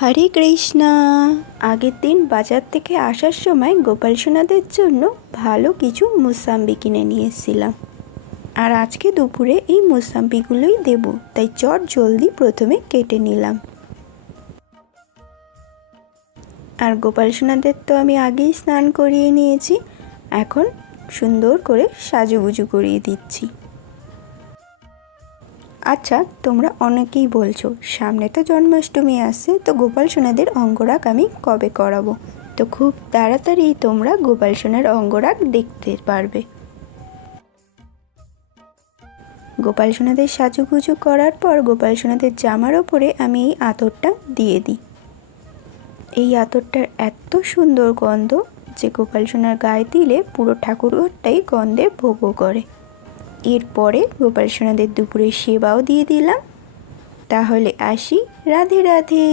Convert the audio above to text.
হরে কৃষ্ণা। আগের দিন বাজার থেকে আসার সময় গোপাল সোনাদের জন্য ভালো কিছু মুসাম্বি কিনে নিয়ে এসেছিলাম, আর আজকে দুপুরে এই মুসাম্বিগুলোই দেব, তাই চট জলদি প্রথমে কেটে নিলাম। আর গোপাল সোনাদের তো আমি আগেই স্নান করিয়ে নিয়েছি, এখন সুন্দর করে সাজুগুজু করিয়ে দিচ্ছি। আচ্ছা, তোমরা অনেকেই বলছো সামনে তো জন্মাষ্টমী আসছে, তো গোপাল সোনাদের অঙ্গরাগ আমি কবে করাবো? তো খুব তাড়াতাড়ি তোমরা গোপাল সোনার অঙ্গরাগ দেখতে পারবে। গোপাল সোনাদের সাজুগুজু করার পর গোপাল সোনাদের জামার ওপরে আমি এই আতরটা দিয়ে দিই। এই আতরটার এত সুন্দর গন্ধ যে গোপাল সোনার গায়ে দিলে পুরো ঠাকুরঘরটাই গন্ধে ভোগ করে। এরপরে গোপাল সোনাদের দুপুরে সেবাও দিয়ে দিলাম। তাহলে আসি, রাধে রাধে।